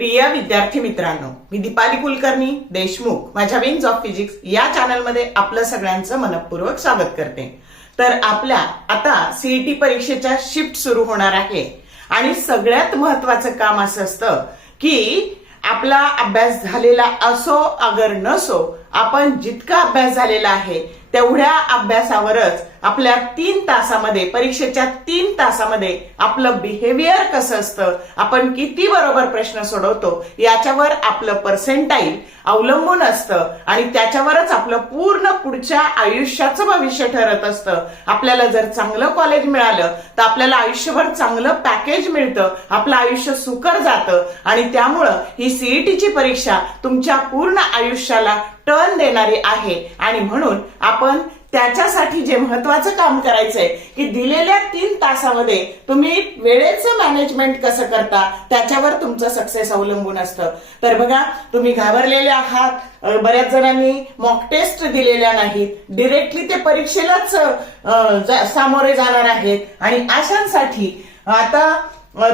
प्रिय विद्यार्थी मित्रांनो, मी दीपाली कुलकर्णी देशमुख माझ्या विंग्स ऑफ फिजिक्स या चॅनलमध्ये आपलं सगळ्यांचं मनपूर्वक स्वागत करते। तर आपल्या आता सीईटी परीक्षेच्या शिफ्ट सुरू होणार आहे आणि सगळ्यात महत्त्वाचं काम असं असतं की आपला अभ्यास झालेला असो अगर नसो, आपण जितका अभ्यास झालेला आहे तेवढ्या अभ्यासावरच आपल्या 3 तासामध्ये परीक्षेच्या 3 तासामध्ये आपलं बिहेवियर कसं असतं, आपण किती बरोबर प्रश्न सोडवतो याच्यावर आपलं पर्सेंटाईल अवलंबून असतं आणि त्याच्यावरच आपलं पूर्ण पुढच्या आयुष्याचं भविष्य ठरत असतं। आपल्याला जर चांगलं कॉलेज मिळालं तर आपल्याला आयुष्यभर चांगलं पॅकेज मिळतं, आपलं आयुष्य सुकर जातं आणि त्यामुळं ही सीईटीची परीक्षा तुमच्या पूर्ण आयुष्याला टर्न देणारी आहे आणि म्हणून आपण त्याच्यासाठी जे महत्वाचं काम करायचंय की दिलेल्या 3 तासामध्ये तुम्ही वेळेचं मॅनेजमेंट कसं करता त्याच्यावर तुमचं सक्सेस अवलंबून असतं। तर बघा, तुम्ही घाबरलेले आहात, बऱ्याच जणांनी मॉक टेस्ट दिलेल्या नाहीत, डिरेक्टली ते परीक्षेलाच सामोरे जाणार आहेत आणि अशांसाठी आता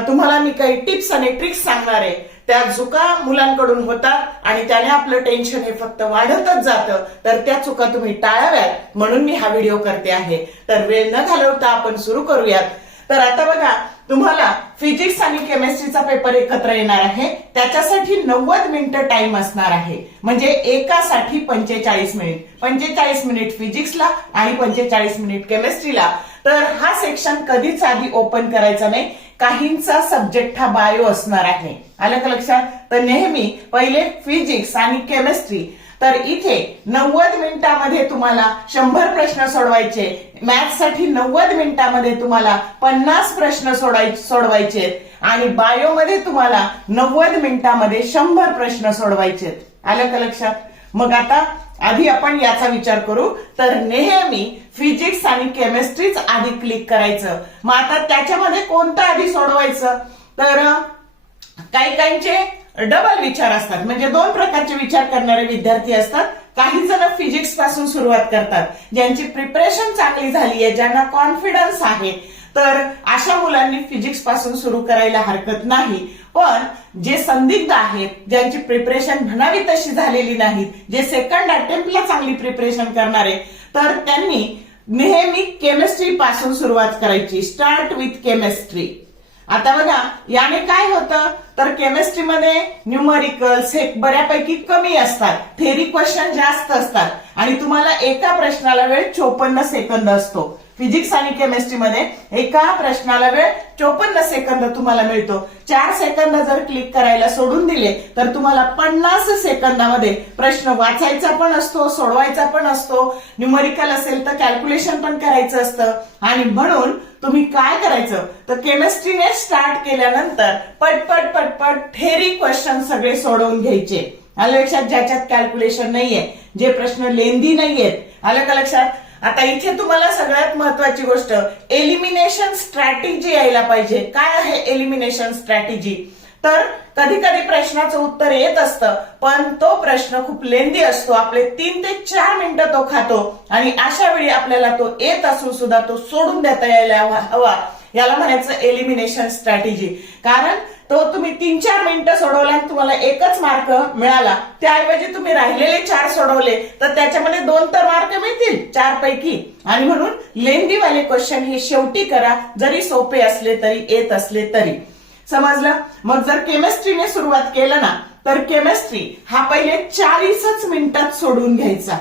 तुम्हाला मी काही टिप्स आणि ट्रिक्स सांगणार आहे। त्या चुका मुलांकडून होतात आणि त्याने आपलं टेन्शन हे फक्त वाढतच जातं, तर त्या चुका तुम्ही टाळाव्यात म्हणून मी हा व्हिडिओ करते आहे। तर वेळ न घालवता आपण सुरू करूयात। तर आता बघा, तुम्हाला फिजिक्स आणि केमिस्ट्रीचा पेपर एकत्र येणार आहे, त्याच्यासाठी 90 मिनिटं टाइम असणार आहे, म्हणजे एकासाठी 45 मिनिट, 45 मिनिट फिजिक्सला आणि 45 मिनिट केमिस्ट्रीला। तर हा सेक्शन कधीच आधी ओपन करायचा नाही, काहींचा सब्जेक्ट हा बायो असणार आहे, आलं का लक्षात? तर नेहमी पहिले फिजिक्स आणि केमिस्ट्री, तर इथे 90 मिनिटांमध्ये तुम्हाला 100 प्रश्न सोडवायचे, मॅथ्ससाठी 90 मिनिटांमध्ये तुम्हाला 50 प्रश्न सोडवायचे आणि बायोमध्ये तुम्हाला 90 मिनिटांमध्ये 100 प्रश्न सोडवायचे, आलं का लक्षात? मग आता आधी आपण याचा विचार करू। तर नेहमी फिजिक्स आणि केमिस्ट्रीच आधी क्लिक करायचं। मग आता त्याच्यामध्ये कोणतं आधी सोडवायचं? तर काहींचे डबल विचार असतात, म्हणजे 2 प्रकारचे विचार करणारे विद्यार्थी असतात। काही जण फिजिक्स पासून सुरुवात करतात, ज्यांची प्रिपरेशन चांगली झाली आहे, ज्यांना कॉन्फिडन्स आहे, तर अशा मुलांनी फिजिक्स पासून सुरू करायला हरकत नाही। पण जे संदिग्ध आहेत, ज्यांची प्रिपरेशन म्हणावी तशी झालेली नाही, जे सेकंड अटेम्प्टला चांगली प्रिपरेशन करणारे, तर त्यांनी नेहमी केमिस्ट्री पासून सुरुवात करायची, स्टार्ट विथ केमिस्ट्री। आता बघा, याने काय होतं तर केमिस्ट्रीमध्ये न्यूमरिकल्स हे बऱ्यापैकी कमी असतात, थेरी क्वेश्चन जास्त असतात आणि तुम्हाला एका प्रश्नाला वेळ 54 सेकंद असतो। फिजिक्स आणि केमिस्ट्रीमध्ये एका प्रश्नाला वेळ 54 सेकंद तुम्हाला मिळतो। 4 सेकंद जर क्लिक करायला सोडून दिले तर तुम्हाला 50 सेकंदामध्ये प्रश्न वाचायचा पण असतो, सोडवायचा पण असतो, न्यूमरिकल असेल तर कॅल्क्युलेशन पण करायचं असतं आणि म्हणून तुम्ही काय करायचं तर केमिस्ट्रीने स्टार्ट केल्यानंतर पटपट पटपट थेरी क्वेश्चन सगळे सोडवून घ्यायचे, आलं लक्षात? ज्याच्यात कॅल्क्युलेशन नाहीये, जे प्रश्न लेंदी नाहीयेत, आलं का लक्षात? आता इथे तुम्हाला सगळ्यात महत्वाची गोष्ट एलिमिनेशन स्ट्रॅटेजी यायला पाहिजे। काय आहे एलिमिनेशन स्ट्रॅटेजी? तर कधी कधी प्रश्नाचं उत्तर येत असतं पण तो प्रश्न खूप लेंदी असतो, आपले 3 ते 4 मिनिटं तो खातो आणि अशा वेळी आपल्याला तो येत असून सुद्धा तो सोडून देता यायला हवा, याला म्हणायचं एलिमिनेशन स्ट्रॅटेजी। कारण तो तुम्ही 3-4 मिनिटं सोडवला आणि तुम्हाला 1च मार्क मिळाला, त्याऐवजी तुम्ही राहिलेले 4 सोडवले तर त्याच्यामध्ये 2 तर मार्क मिळतील 4 पैकी, आणि म्हणून लेंदीवाले क्वेश्चन हे शेवटी करा, जरी सोपे असले तरी, येत असले तरी, समजलं? मग जर केमिस्ट्रीने सुरुवात केलं ना तर केमिस्ट्री हा पहिले 40च मिनिटात सोडून घ्यायचा।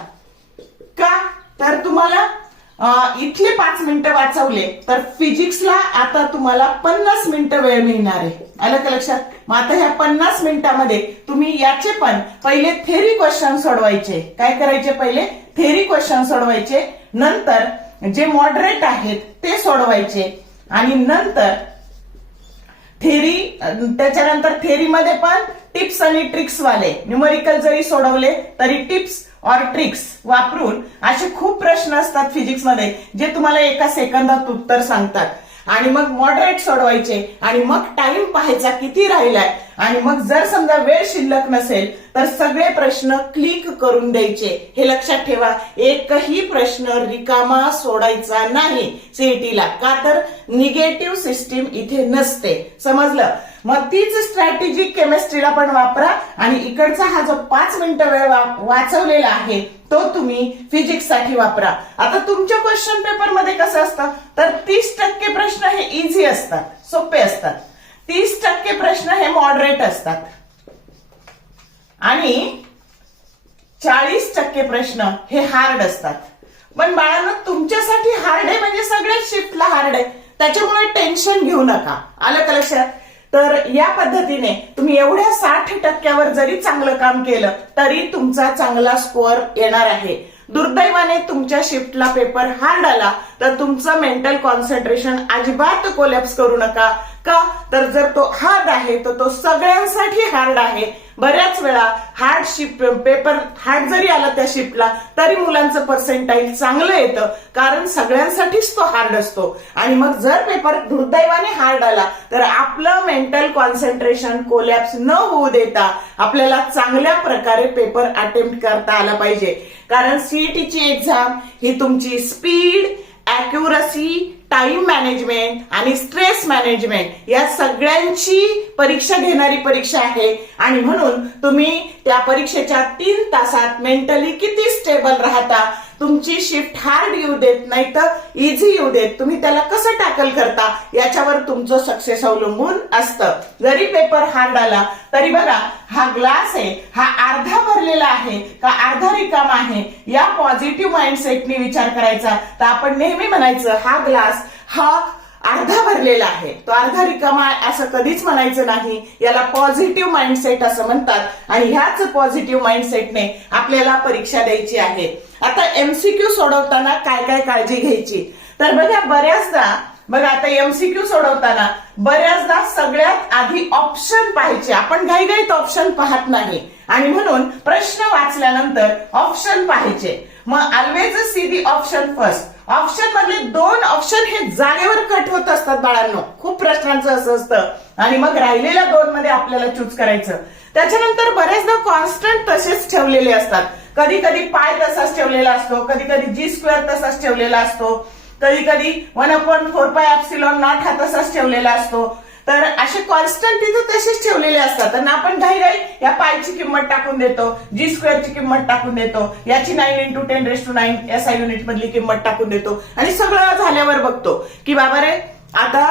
का? तर तुम्हाला इथले 5 मिनिटं वाचवले तर फिजिक्सला आता तुम्हाला 50 मिनिटं वेळ मिळणार आहे, आलं का लक्षात? मग आता ह्या 50 मिनिटांमध्ये तुम्ही याचे पण पहिले थेरी क्वेश्चन सोडवायचे। काय करायचे? पहिले थेरी क्वेश्चन सोडवायचे, नंतर जे मॉडरेट आहेत ते सोडवायचे आणि नंतर त्याच्यानंतर थेरीमध्ये पण टिप्स आणि ट्रिक्स वाले न्यूमरिकल जरी सोडवले तरी टिप्स और ट्रिक्स वापरून असे खूप प्रश्न असतात फिजिक्समध्ये जे तुम्हाला एका सेकंदात उत्तर सांगतात, आणि मग मॉडरेट सोडवायचे आणि मग टाइम पाहायचा किती राहिलाय आणि मग जर समजा वेळ शिल्लक नसेल तर सगळे प्रश्न क्लिक करून द्यायचे। हे लक्षात ठेवा, एकही प्रश्न रिकामा सोडायचा नाही सीईटीला, का तर निगेटिव्ह सिस्टीम इथे नसते, समजलं? मग तीच स्ट्रॅटेजी केमिस्ट्रीला पण वापरा आणि इकडचा हा जो 5 मिनिटं वेळ वाचवलेला आहे तो तुम्ही फिजिक्स साठी वापरा. आता तुमच्या क्वेश्चन पेपर मध्ये कसं असतं तर 30% प्रश्न हे इझी असतात, सोपे असतात. 30% प्रश्न हे मॉडरेट असतात आणि 40% प्रश्न हे हार्ड असतात. पण बाळांनो तुमच्यासाठी हार्ड आहे म्हणजे सगळ्याच शिफ्टला हार्ड आहे, त्याच्यामुळे टेन्शन घेऊ नका. आलं का लक्षात? तर या पद्धतीने तुम्ही एवढ्या 60% जरी चांगलं काम केलं तरी तुमचा चांगला स्कोअर येणार आहे. दुर्दैवाने तुमच्या शिफ्टला पेपर हार्ड आला तर तुमचं मेंटल कॉन्सन्ट्रेशन अजिबात कोलॅप्स करू नका. का तर जर तो हार्ड आहे तर तो सगळ्यांसाठी हार्ड आहे. बऱ्याच वेळा हार्ड शिफ्ट पेपर हार्ड जरी आला त्या शिफ्टला तरी मुलांचं पर्सेंटाईल चांगलं येतं, कारण सगळ्यांसाठीच तो हार्ड असतो. आणि मग जर पेपर दुर्दैवाने हार्ड आला तर आपलं मेंटल कॉन्सन्ट्रेशन कोलॅप्स न होऊ देता आपल्याला चांगल्या प्रकारे पेपर अटेम्प्ट करता आला पाहिजे. कारण सीईटीची एक्झाम ही तुमची स्पीड, अॅक्युरसी, टाइम मॅनेजमेंट आणि स्ट्रेस मॅनेजमेंट या सगळ्यांची परीक्षा घेणारी परीक्षा आहे. आणि म्हणून तुम्ही त्या परीक्षेच्या 3 तासात मेंटली किती स्टेबल राहता, तुमची शिफ्ट हार्ड येऊ देत नाही तर इझी येऊ देत, तुम्ही त्याला कसं टॅकल करता याच्यावर तुमचं सक्सेस अवलंबून असतं. जरी पेपर हार्ड आला तरी बघा हा ग्लास आहे, हा अर्धा भरलेला आहे का अर्धा रिकामा आहे या पॉझिटिव्ह माइंडसेटने विचार करायचा. तर आपण नेहमी म्हणायचं हा ग्लास हा अर्धा भरलेला आहे, तो अर्धा रिकामा आहे असं कधीच म्हणायचं नाही. याला पॉझिटिव्ह माइंडसेट असं म्हणतात आणि ह्याच पॉझिटिव्ह माइंडसेटने आपल्याला परीक्षा द्यायची आहे. आता एमसीक्यू सोडवताना काय काय काळजी घ्यायची तर बघा आता एमसीक्यू सोडवताना बऱ्याचदा सगळ्यात आधी ऑप्शन पाहायचे. आपण घाईघाईत ऑप्शन पाहत नाही आणि म्हणून प्रश्न वाचल्यानंतर ऑप्शन पाहायचे. मग always see the option first. Option मधले 2 ऑप्शन हे जागेवर कट होत असतात बाळांनो, खूप प्रश्नांचं असं असतं. आणि मग राहिलेल्या 2 मध्ये आपल्याला चूज करायचं. त्याच्यानंतर बरेचदा कॉन्स्टंट तसेच ठेवलेले असतात. कधी कधी पाय तसाच ठेवलेला असतो, कधी कधी जी स्क्वेअर तसाच ठेवलेला असतो, कधी कधी 1/4πε0 हा तसाच ठेवलेला असतो. तर असे कॉन्स्टंट तिथं तसेच ठेवलेले असतात आणि आपण घाई या पायची किंमत टाकून देतो, जी स्क्वेअरची किंमत टाकून देतो, याची 9 × 10⁹ SI युनिट मधली किंमत टाकून देतो आणि सगळं झाल्यावर बघतो की बाबा रे आता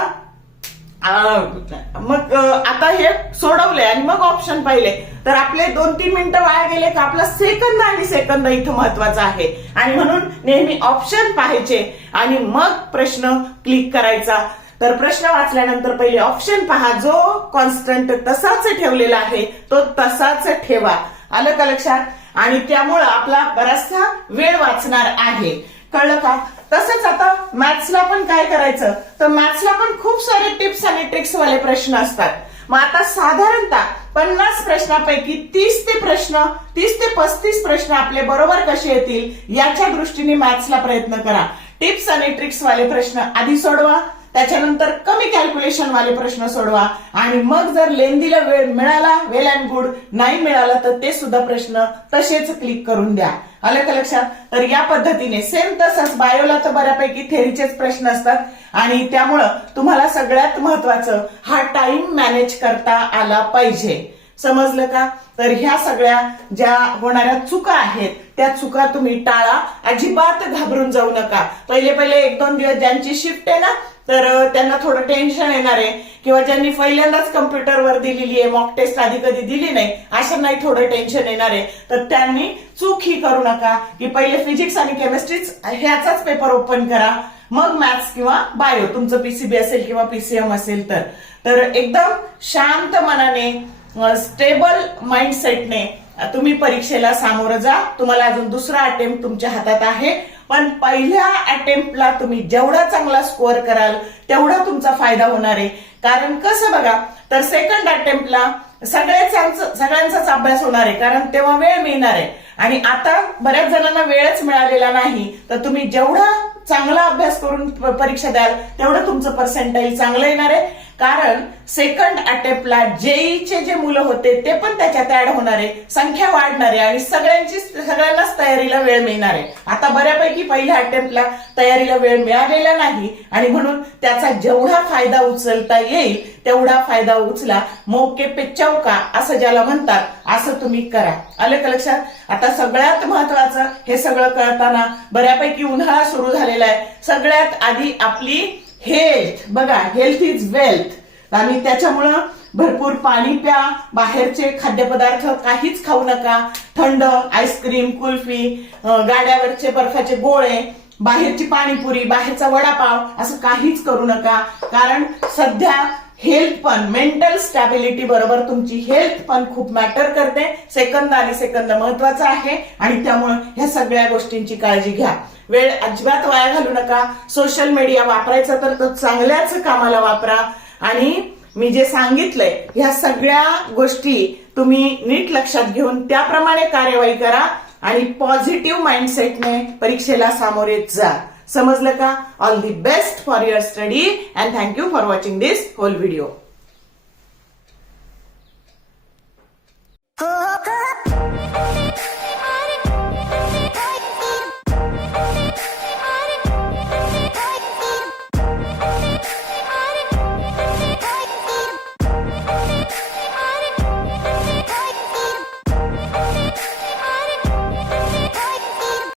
हे सोडवले आणि मग ऑप्शन पाहिले तर आपले 2-3 मिनिटं वाया गेले का आपला सेकंद आणि सेकंद इथं महत्वाचा आहे. आणि म्हणून नेहमी ऑप्शन पाहायचे आणि मग प्रश्न क्लिक करायचा. तर प्रश्न वाचल्यानंतर पहिले ऑप्शन पहा, जो कॉन्स्टंट तसाच ठेवलेला आहे तो तसाच ठेवा. आलं का लक्षात? आणि त्यामुळं आपला बराचसा वेळ वाचणार आहे. कळलं का? तसंच आता मॅथ्सला पण काय करायचं तर मॅथ्सला पण खूप सारे टिप्स आणि ट्रिक्स वाले प्रश्न असतात. मग आता साधारणतः 50 प्रश्नापैकी 30 ते 35 प्रश्न आपले बरोबर कसे येतील याच्या दृष्टीने मॅथ्सला प्रयत्न करा. टिप्स आणि ट्रिक्स वाले प्रश्न आधी सोडवा, त्याच्यानंतर कमी कॅल्क्युलेशन वाले प्रश्न सोडवा आणि मग जर लेंदीला वेळ मिळाला वेल अँड गुड, नाही मिळाला तर ते सुद्धा प्रश्न तसेच क्लिक करून द्या. आलं का लक्षात? तर या पद्धतीने सेम तसंच बायोला तर बऱ्यापैकी थेरीचेच प्रश्न असतात आणि त्यामुळं तुम्हाला सगळ्यात महत्वाचं हा टाइम मॅनेज करता आला पाहिजे. समजलं का? तर ह्या सगळ्या ज्या होणाऱ्या चुका आहेत त्या चुका तुम्ही टाळा, अजिबात घाबरून जाऊ नका. पहिले 1-2 दिवस ज्यांची शिफ्ट आहे ना तर त्यांना थोडं टेन्शन येणार आहे किंवा ज्यांनी पहिल्यांदाच कम्प्युटरवर दिलेली आहे, मॉक टेस्ट आधी कधी दिली नाही, अशांनाही थोडं टेन्शन येणार आहे. तर त्यांनी चूक ही करू नका की पहिले फिजिक्स आणि केमिस्ट्रीच ह्याचाच पेपर ओपन करा, मग मॅथ्स किंवा बायो तुमचं पीसीबी असेल किंवा पीसीएम असेल तर एकदम शांत मनाने स्टेबल माइंडसेटने तुम्ही परीक्षेला सामोरं जा. तुम्हाला अजून दुसरा अटेम्प्ट तुमच्या हातात आहे, पण पहिल्या अटेम्प्टला तुम्ही जेवढा चांगला स्कोअर कराल तेवढा तुमचा फायदा होणार आहे. कारण कसं बघा तर सेकंड अटेम्प्टला सगळ्यांचाच अभ्यास होणार आहे, कारण तेव्हा वेळ मिळणार आहे आणि आता बऱ्याच जणांना वेळच मिळालेला नाही, तर तुम्ही जेवढा चांगला अभ्यास करून परीक्षा द्याल तेवढं तुमचं पर्सेंटाईल चांगलं येणार आहे. कारण सेकंड अटेम्प्टला जेईचे जे मुलं होते ते पण त्याच्यात ऍड होणार आहे, संख्या वाढणार आहे आणि सगळ्यांनाच तयारीला वेळ मिळणार आहे. आता बऱ्यापैकी पहिल्या अटेम्प्टला तयारीला वेळ मिळालेला नाही आणि म्हणून त्याचा जेवढा फायदा उचलता येईल तेवढा फायदा उचला. मौके पे चौका असं ज्याला म्हणतात असं तुम्ही करा. आलं का लक्षात? आता सगळ्यात महत्वाचं हे सगळं कळताना बऱ्यापैकी उन्हाळा सुरू झालेला आहे. सगळ्यात आधी आपली हेल्थ बघा, हेल्थ इज वेल्थ आणि त्याच्यामुळं भरपूर पाणी प्या, बाहेरचे खाद्यपदार्थ काहीच खाऊ नका, थंड आईस्क्रीम, कुल्फी, गाड्यावरचे बर्फाचे गोळे, बाहेरची पाणीपुरी, बाहेरचा वडापाव असं काहीच करू नका. कारण सध्या हेल्थ पण, मेंटल स्टॅबिलिटी बरोबर तुमची हेल्थ पण खूप मॅटर करते. सेकंद आणि सेकंद महत्वाचा आहे आणि त्यामुळे ह्या सगळ्या गोष्टींची काळजी घ्या. वेळ अजिबात वाया घालू नका. सोशल मीडिया वापरायचा तर तो चांगल्याच कामाला वापरा आणि मी जे सांगितलंय ह्या सगळ्या गोष्टी तुम्ही नीट लक्षात घेऊन त्याप्रमाणे कार्यवाही करा आणि पॉझिटिव्ह माइंडसेटने परीक्षेला सामोरे जा. समजलं का? All the best for your study and thank you for watching this whole video.